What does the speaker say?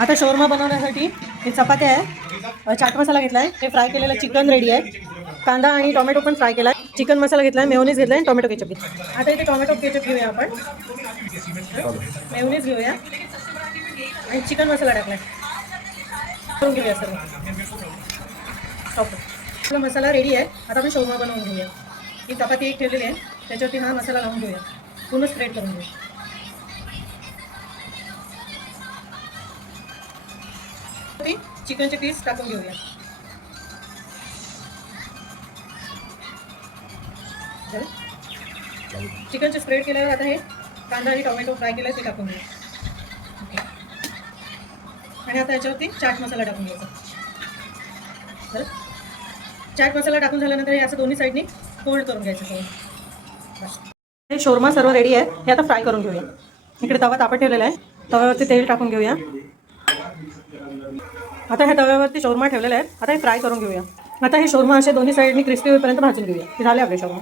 आता शोरमा बनवण्यासाठी हे चपात्या आहे, चाट मसाला घेतला आहे, हे फ्राय केलेलं चिकन रेडी आहे, कांदा आणि टोमॅटो पण फ्राय केला आहे, चिकन मसाला घेतला आहे, मेयोनीज घेतला आहे, टोमॅटो केचप घेतला. आता इथे टोमॅटो केचप घेऊया आपण, मेयोनीज घेऊया आणि चिकन मसाला टाकला करून घेऊया सर्व. आपला मसाला रेडी आहे. आता आपण शोरमा बनवून घेऊया. ही चपाती एक ठेवलेली आहे, त्याच्यावरती हा मसाला लावून घेऊया, पूर्ण स्प्रेड करून घेऊया. चिकनचे पीस टाकून घेऊया. चिकनचे स्प्रेड केल्यावर आता हे कांदा आणि टोमॅटो फ्राय केलं ते टाकून घेऊया. आणि आता याच्यावरती चाट मसाला टाकून घ्यायचा. चाट मसाला टाकून झाल्यानंतर हे असं दोन्ही साईडनी फोल्ड करून घ्यायचं सगळं. हे शोरमा सर्व रेडी आहे. हे आता फ्राय करून घेऊया. इकडे तवा तापत ठेवलेला आहे, तव्यावरती तेल टाकून घेऊया. आता ह्या तव्यावरती शोरमा ठेवलेला आहे, आता हे फ्राय करून घेऊया. आता हे शोरमा असे दोन्ही साईडनी क्रिस्पी होईपर्यंत भाजून घेऊया. हे झाले आपले शोरमा.